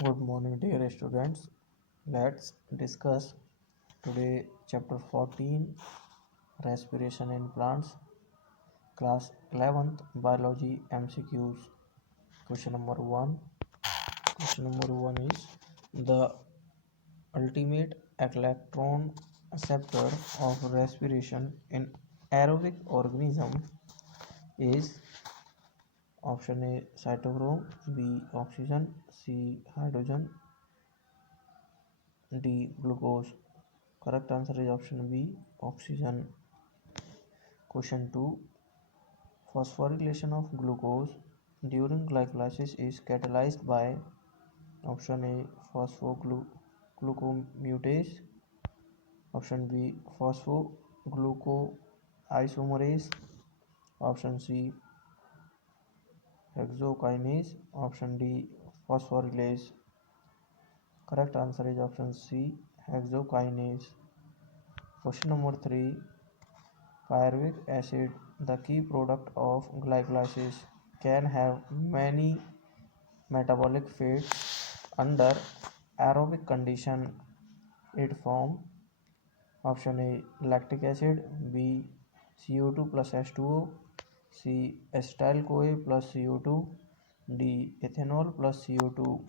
Good morning, dear students. Let's discuss today chapter 14 Respiration in Plants, class 11th Biology MCQs. Question number 1. Question number 1 is the ultimate electron acceptor of respiration in aerobic organism is option A cytochrome, B oxygen, C hydrogen, D glucose. Correct answer is option B oxygen. Question 2. Phosphorylation of glucose during glycolysis is catalyzed by option A phosphoglucomutase, option B phosphoglucoisomerase, option C hexokinase, option D phosphorylase. Correct answer is option C hexokinase. Question number 3. Pyruvic acid, the key product of glycolysis, can have many metabolic fates under aerobic condition. It form option A lactic acid, B CO2 plus H2O, C acetyl CoA plus CO2, D ethanol plus CO2.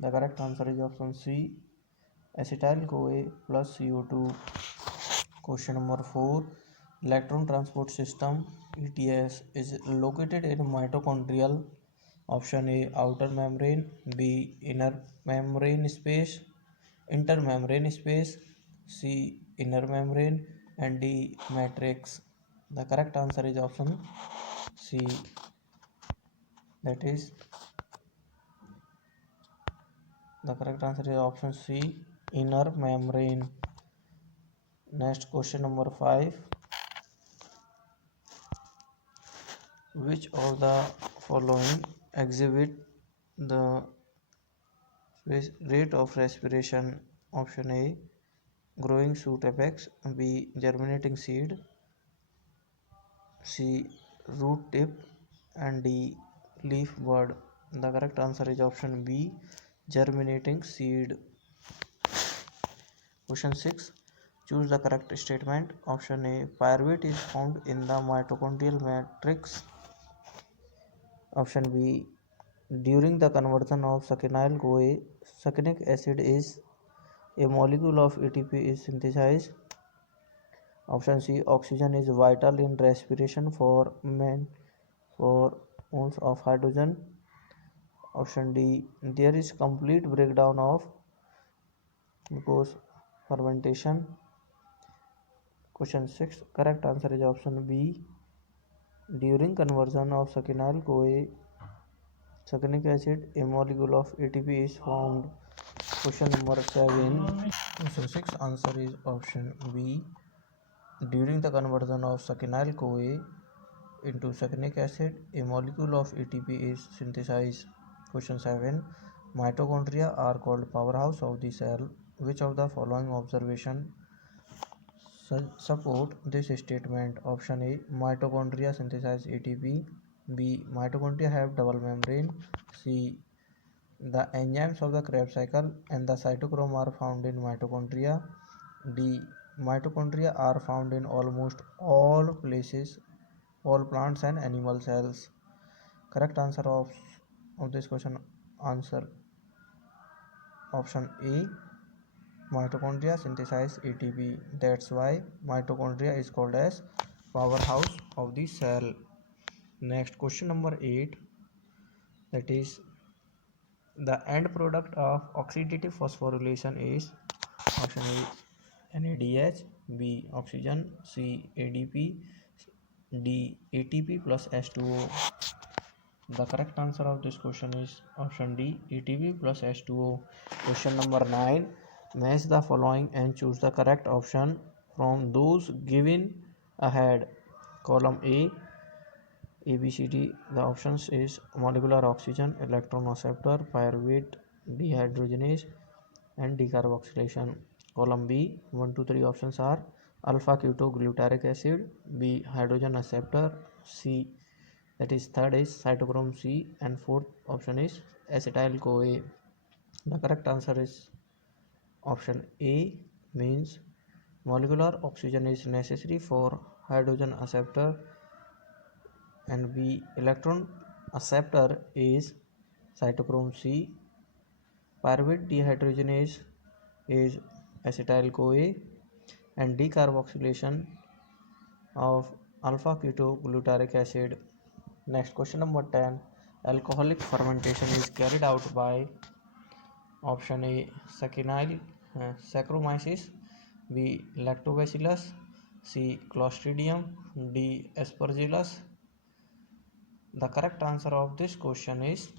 The correct answer is option C acetyl CoA plus CO2. Question number 4. Electron transport system ETS is located in mitochondrial. Option A outer membrane, B inner membrane space, intermembrane space, C inner membrane, and D matrix. The correct answer is option C, that is the correct answer is option C inner membrane. Next question number 5. Which of the following exhibit the rate of respiration? Option A growing shoot apex, B germinating seed, C root tip, and D leaf bud. The correct answer is option B germinating seed. Question 6. Choose the correct statement. Option A pyruvate is found in the mitochondrial matrix. Option B during the conversion of succinyl CoA, succinic acid is a molecule of ATP is synthesized. Option C oxygen is vital in respiration for moles of hydrogen. Option D there is complete breakdown of glucose fermentation. Question 6 correct answer is option B during conversion of succinyl CoA, succinic acid, a molecule of ATP is formed. Question number 7. Question 6 answer is option B during the conversion of succinyl CoA into succinic acid, a molecule of ATP is synthesized. Question 7. Mitochondria are called powerhouse of the cell. Which of the following observation support this statement? Option A mitochondria synthesize ATP, B mitochondria have double membrane, C the enzymes of the Krebs cycle and the cytochrome are found in mitochondria, D mitochondria are found in almost all places, all plants and animal cells. Correct answer of this question answer option A mitochondria synthesize ATP. That's why mitochondria is called as powerhouse of the cell. Next question number 8, that is the end product of oxidative phosphorylation is option A NADH, B oxygen, C ADP, D ATP plus H2O. The correct answer of this question is option D ATP plus H2O. Question number 9. Match the following and choose the correct option from those given ahead. Column A B, C, D. The options is molecular oxygen, electron acceptor, pyruvate, dehydrogenase, and decarboxylation. Column B 1, 2, 3 options are alpha ketoglutarate acid, B hydrogen acceptor, C that is third is cytochrome C, and fourth option is acetyl CoA. The correct answer is option A, means molecular oxygen is necessary for hydrogen acceptor, and B, electron acceptor is cytochrome C. Pyruvate dehydrogenase is acetyl CoA, and decarboxylation of alpha ketoglutarate acid. Next, question number 10. Alcoholic fermentation is carried out by option A, Saccharomyces, B, Lactobacillus, C, Clostridium, D, Aspergillus. The correct answer of this question is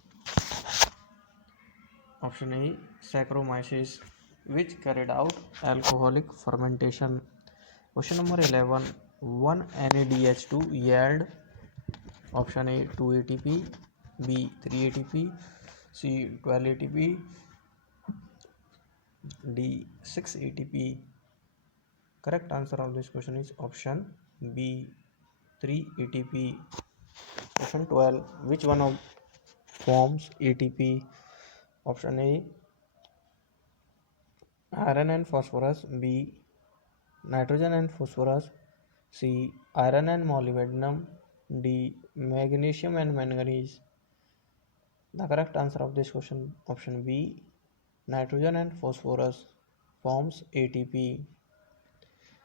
option A, Saccharomyces, which carried out alcoholic fermentation. Question number 11. 1 NADH2 yield option A 2 ATP, B 3 ATP, C 12 ATP, D 6 ATP. Correct answer of this question is option B 3 ATP. Question 12. Which one of forms ATP? Option A iron and phosphorus, B nitrogen and phosphorus, C iron and molybdenum, D magnesium and manganese. The correct answer of this question option B nitrogen and phosphorus forms ATP.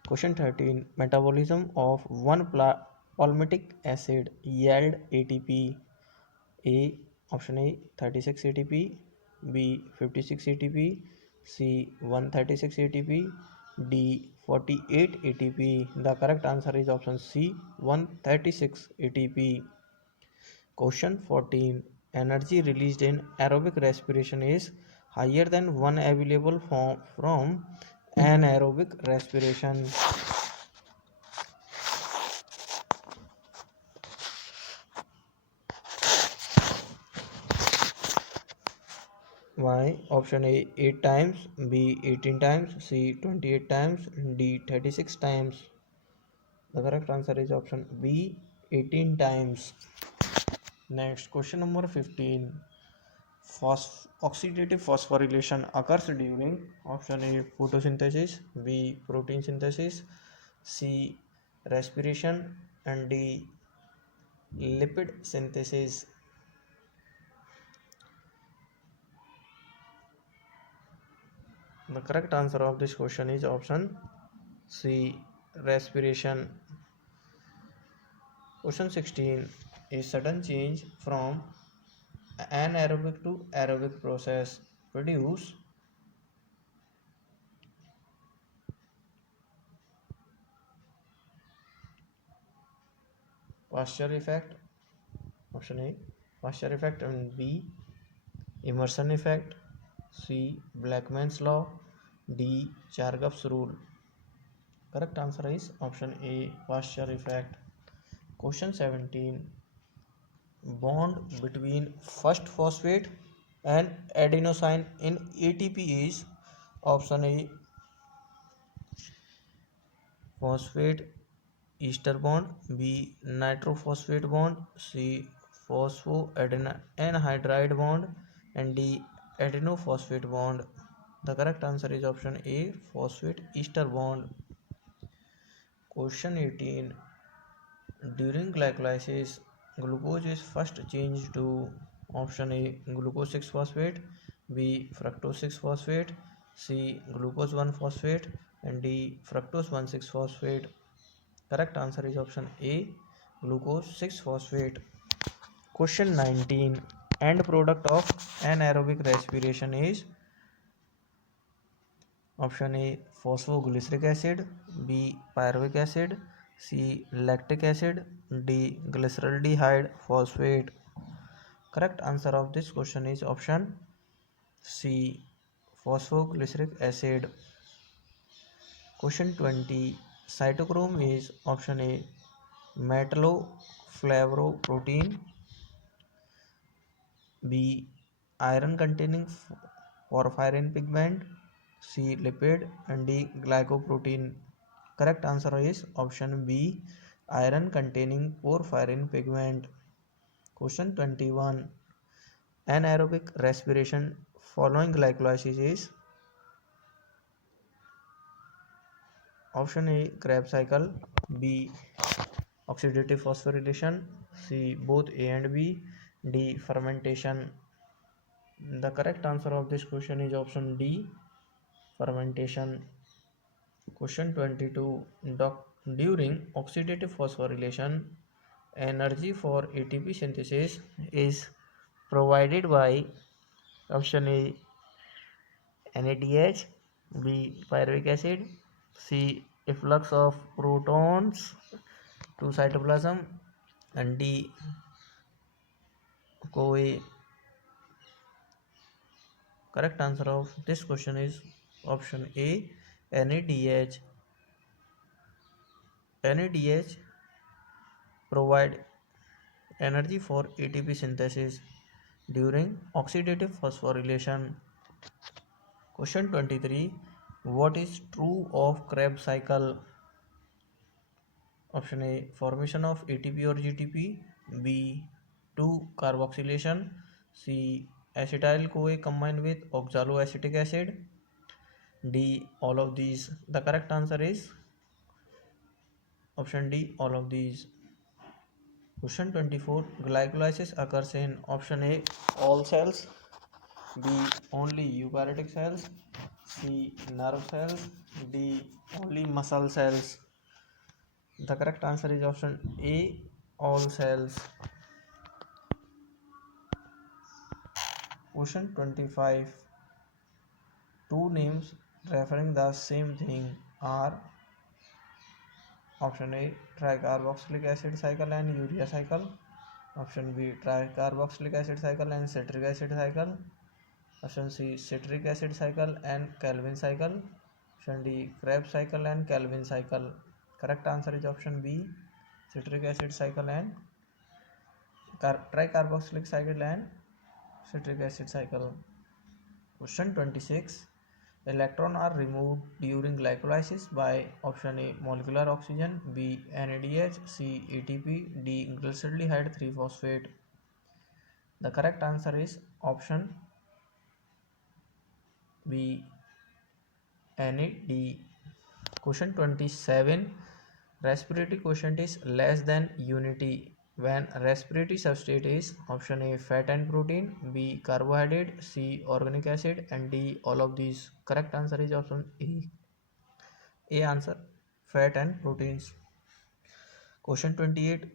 Question 13. Metabolism of one palmitic acid yield ATP. A option A 36 ATP, B 56 ATP, C 136 ATP, D 48 ATP. The correct answer is option C 136 ATP. Question 14. Energy released in aerobic respiration is higher than one available from anaerobic respiration. Why? Option A 8 times, B 18 times, C 28 times, D 36 times. The correct answer is option B 18 times. Next, question number 15. Oxidative phosphorylation occurs during option A photosynthesis, B protein synthesis, C respiration, and D lipid synthesis. The correct answer of this question is option C respiration. Question 16. A sudden change from anaerobic to aerobic process produce Pasteur effect. Option A Pasteur effect, and B Emerson effect, C Blackman's law, D Chargaff's rule. Correct answer is option A Pasteur effect. Question 17. Bond between first phosphate and adenosine in ATP is option A phosphate ester bond, B nitrophosphate bond, C phosphoadenine bond, and D adenophosphate bond. The correct answer is option A phosphate ester bond. Question 18. During glycolysis, glucose is first changed to option A glucose 6 phosphate, B fructose 6 phosphate, C glucose 1 phosphate, and D fructose 1 6 phosphate. Correct answer is option A glucose 6 phosphate. Question 19. End product of anaerobic respiration is option A phosphoglyceric acid, B pyruvic acid, C lactic acid, D glyceraldehyde phosphate. Correct answer of this question is option C phosphoglyceric acid. Question 20. Cytochrome is option A metalloflavoroprotein, B iron containing porphyrin pigment, C lipid, and D glycoprotein. Correct answer is option B iron containing porphyrin pigment. Question 21. Anaerobic respiration following glycolysis is option A Krebs cycle, B oxidative phosphorylation, C both A and B, D fermentation. The correct answer of this question is option D fermentation. Question 22. During oxidative phosphorylation, energy for ATP synthesis is provided by option A NADH, B pyruvic acid, C efflux of protons to cytoplasm, and D CoA. Correct answer of this question is option A NADH. NADH provide energy for ATP synthesis during oxidative phosphorylation. Question 23. What is true of Krebs cycle? Option A formation of ATP or GTP, B 2 carboxylation, C acetyl CoA combined with oxaloacetic acid, D all of these. The correct answer is option D all of these. Question 24. Glycolysis occurs in option A all cells, B only eukaryotic cells, C nerve cells, D only muscle cells. The correct answer is option A all cells. Question 25. Two names referring the same thing are option A tricarboxylic acid cycle and urea cycle, option B tricarboxylic acid cycle and citric acid cycle, option C citric acid cycle and Calvin cycle, option D Krebs cycle and Calvin cycle. Correct answer is option B citric acid cycle and tricarboxylic cycle and citric acid cycle. Question 26. Electrons are removed during glycolysis by option A molecular oxygen, B NADH, C ATP, D glyceraldehyde 3-phosphate. The correct answer is option B NAD. Question 27. Respiratory quotient is less than unity when respiratory substrate is option A fat and protein, B carbohydrate, C organic acid, and D all of these. Correct answer is option A. A answer fat and proteins. Question 28.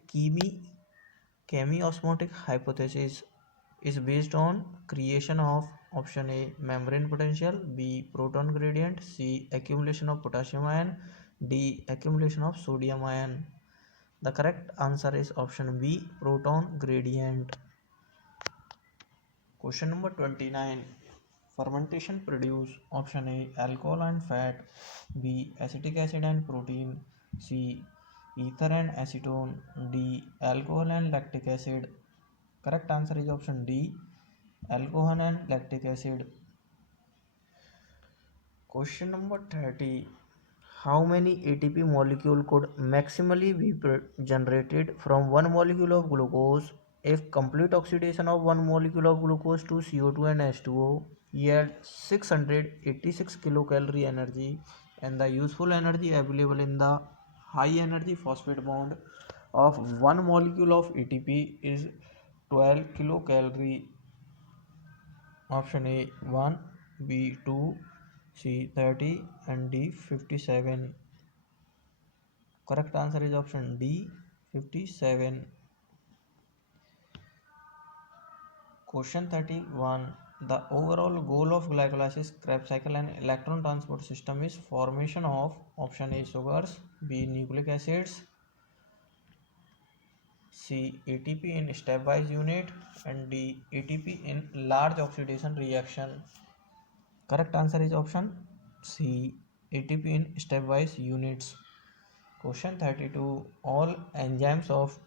Chemiosmotic hypothesis is based on creation of option A membrane potential, B proton gradient, C accumulation of potassium ion, D accumulation of sodium ion. The correct answer is option B proton gradient. Question number 29. Fermentation produce option A alcohol and fat, B acetic acid and protein, C ether and acetone, D alcohol and lactic acid. Correct answer is option D alcohol and lactic acid. Question number 30. How many ATP molecule could maximally be generated from one molecule of glucose if complete oxidation of one molecule of glucose to CO2 and H2O yield 686 kilocalorie energy, and the useful energy available in the high energy phosphate bond of one molecule of ATP is 12 kilocalorie. Option A 1, B 2, C 30, and D 57. Correct answer is option D 57. Question 31. The overall goal of glycolysis, Krebs cycle and electron transport system is formation of option A sugars, B nucleic acids, C ATP in stepwise unit, and D ATP in large oxidation reaction. Correct answer is option C ATP in stepwise units. Question 32. All enzymes of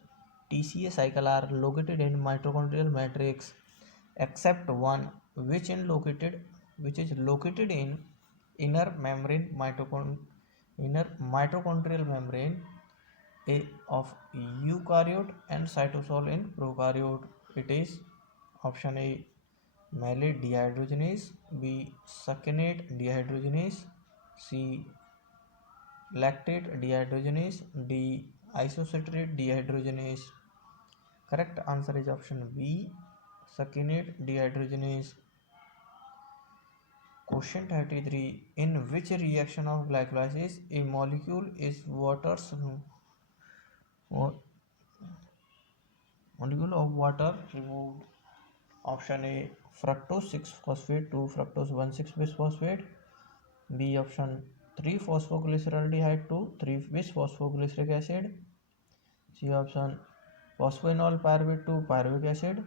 TCA cycle are located in mitochondrial matrix except one, which is located in inner mitochondrial membrane of eukaryote and cytosol in prokaryote. It is option A malate dehydrogenase, B succinate dehydrogenase, C lactate dehydrogenase, D isocitrate dehydrogenase. Correct answer is option B succinate dehydrogenase. Question 33. In which reaction of glycolysis a molecule is molecule of water removed? Option A fructose 6 phosphate to fructose 1,6 bisphosphate. B option 3 phosphoglyceraldehyde to 3 bisphosphoglyceric acid. C option phosphoenol pyruvate to pyruvic acid.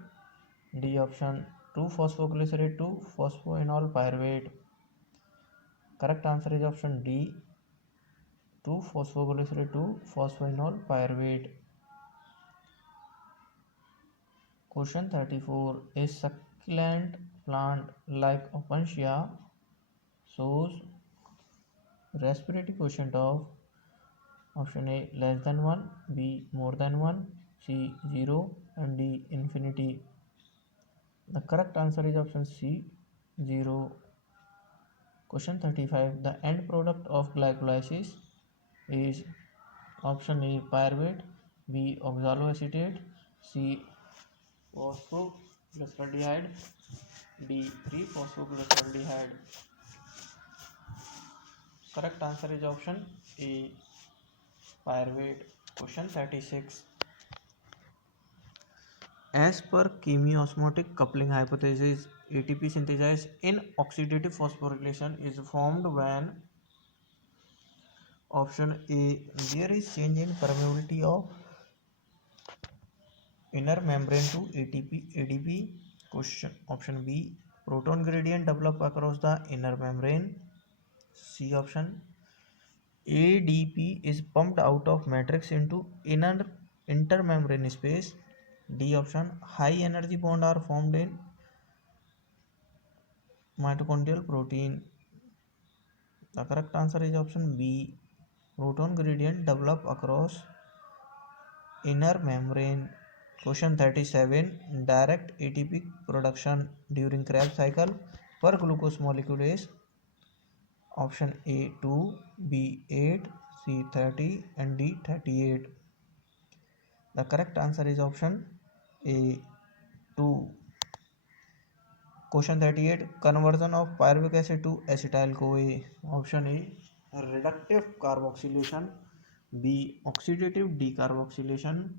D option 2 phosphoglycerate to phosphoenol pyruvate. Correct answer is option D 2 phosphoglycerate to phosphoenol pyruvate. Question 34. A succulent plant like Opuntia shows respiratory quotient of option A less than 1, B more than 1, C 0 and D infinity. The correct answer is option C 0. Question 35. The end product of glycolysis is option A pyruvate, B oxaloacetate, C phosphoglyceraldehyde, D 3 phosphoglyceraldehyde. Correct answer is option A pyruvate. Question 36. As per chemiosmotic coupling hypothesis, ATP synthesized in oxidative phosphorylation is formed when option A there is change in permeability of inner membrane to ADP. Question option B proton gradient develop across the inner membrane. C option ADP is pumped out of matrix into inner intermembrane space. D option high energy bond are formed in mitochondrial protein. The correct answer is option B proton gradient develop across inner membrane. Question 37. Direct ATP production during Krebs cycle per glucose molecule is option A 2, B 8, C 30 and D 38. The correct answer is option A 2. Question 38. Conversion of pyruvic acid to acetyl CoA. Option A reductive carboxylation, B oxidative decarboxylation,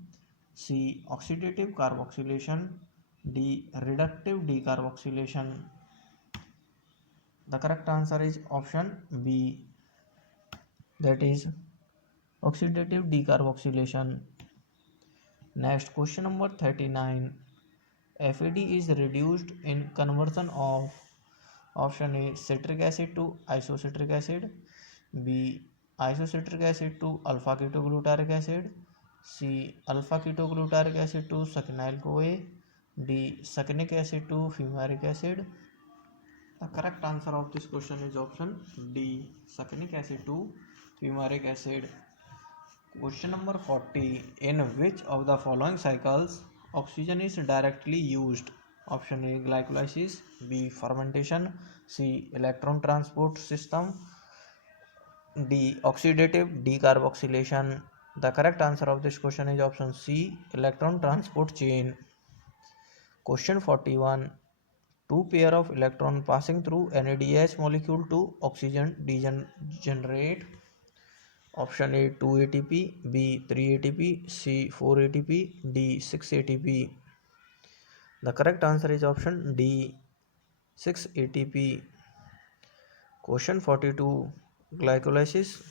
C oxidative carboxylation, D reductive decarboxylation. The correct answer is option B, that is oxidative decarboxylation. Next, question number 39. FAD is reduced in conversion of option A citric acid to isocitric acid, B isocitric acid to alpha ketoglutaric acid, C alpha ketoglutaric acid to succinyl CoA, D succinic acid to fumaric acid. The correct answer of this question is option D succinic acid to fumaric acid. Question number 40. In which of the following cycles oxygen is directly used? Option A glycolysis, B fermentation, C electron transport system, D oxidative decarboxylation. The correct answer of this question is option C electron transport chain. Question 41. Two pair of electron passing through NADH molecule to oxygen degenerate. Option A 2 ATP, B 3 ATP, C 4 ATP, D 6 ATP. The correct answer is option D 6 ATP. Question 42. Glycolysis.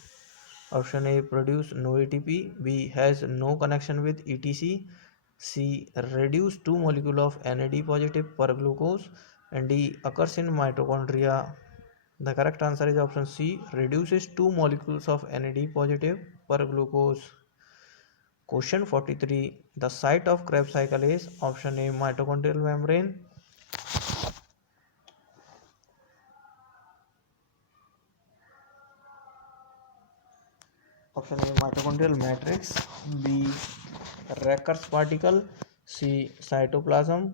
Option A produce no ATP, B has no connection with ETC, C reduce 2 molecule of NAD positive per glucose, and D occurs in mitochondria. The correct answer is option C reduces 2 molecules of NAD positive per glucose. Question 43. The site of Krebs cycle is option A mitochondrial membrane, option A mitochondrial matrix, B Racker's particle, C cytoplasm,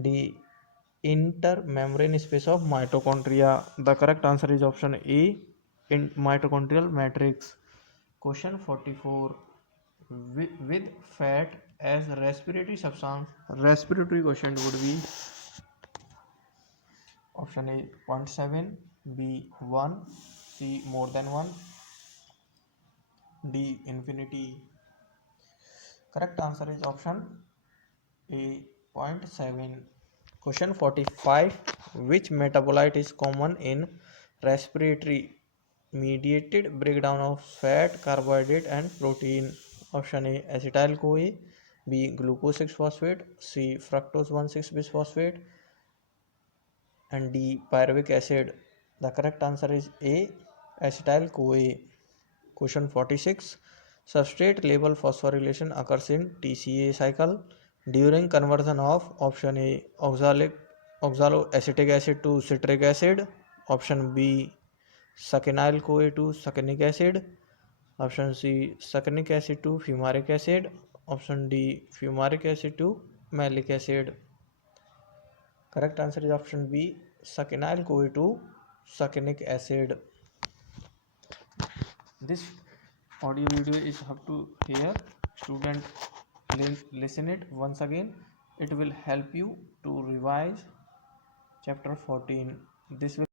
D intermembrane space of mitochondria. The correct answer is option A, in mitochondrial matrix. Question 44. With fat as respiratory substance, respiratory quotient would be option A 0.7, B 1, C more than 1, D infinity. Correct answer is option A 0.7. Question 45. Which metabolite is common in respiratory mediated breakdown of fat, carbohydrate, and protein? Option A acetyl CoA, B glucose 6 phosphate, C fructose 1,6 bisphosphate, and D pyruvic acid. The correct answer is A acetyl CoA. Question 46. Substrate level phosphorylation occurs in TCA cycle during conversion of option A oxaloacetic acid to citric acid, option B succinyl CoA to succinic acid, option C succinic acid to fumaric acid, option D fumaric acid to malic acid. Correct answer is option B succinyl CoA to succinic acid. This audio video is up to here. Student, listen it once again. It will help you to revise chapter 14. This will